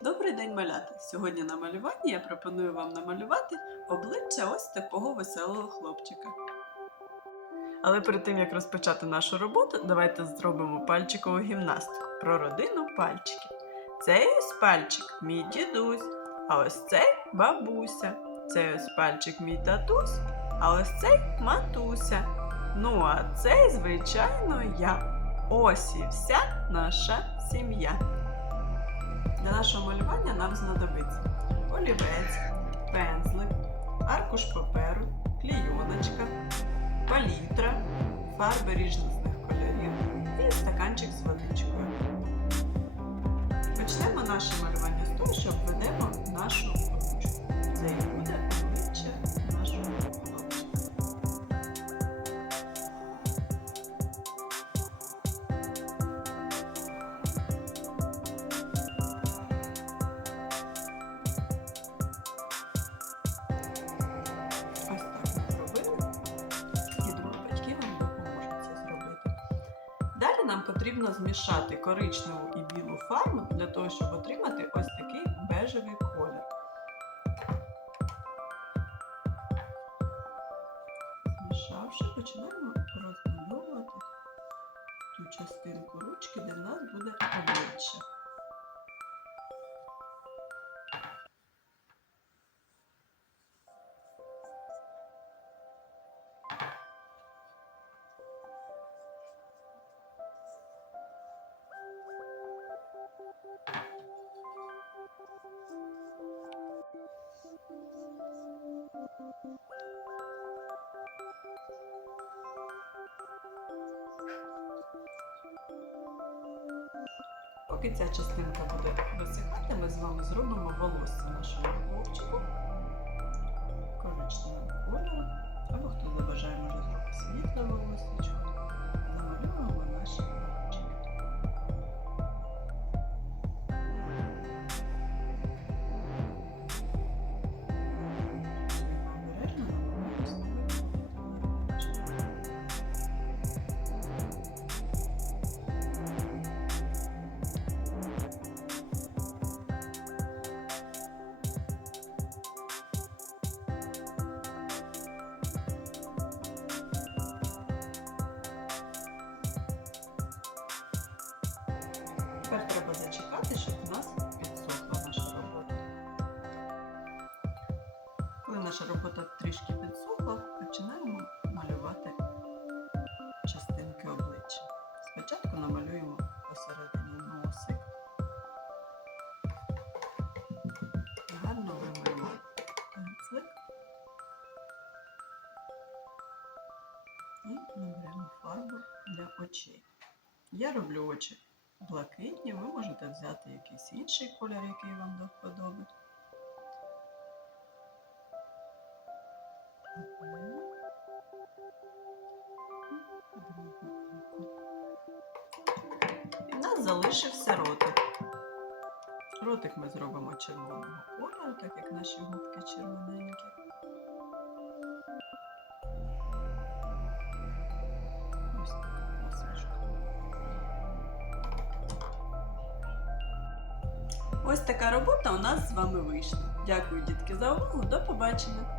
Добрий день, малята! Сьогодні на малюванні я пропоную вам намалювати обличчя ось такого веселого хлопчика. Але перед тим як розпочати нашу роботу, давайте зробимо пальчикову гімнастику про родину пальчиків. Цей ось пальчик мій дідусь, а ось цей бабуся. Цей ось пальчик мій татусь, а ось цей матуся. Ну а цей, звичайно, я. Ось і вся наша сім'я. Для нашого малювання нам знадобиться олівець, пензлик, аркуш паперу, клійоночка, палітра, фарби різних кольорів і стаканчик з водичкою. Почнемо наше малювання з того, що обведемо нашу нам потрібно змішати коричневу і білу фарбу для того, щоб отримати ось такий бежевий колір. Змішавши, починаємо розмальовувати ту частинку ручки, де в нас буде обличчя. Поки ця частинка буде висихати, ми з вами зробимо волосся нашого хлопчику коричневого кольору. Або хто забажає, може зробити І наберемо фарбу для очей. Я роблю очі блакитні, ви можете взяти якийсь інший колір, який вам до вподоби. І в нас залишився ротик. Ротик ми зробимо червоного кольору, так як наші губки червоненькі. Ось така робота у нас з вами вийшла. Дякую, дітки, за увагу. До побачення!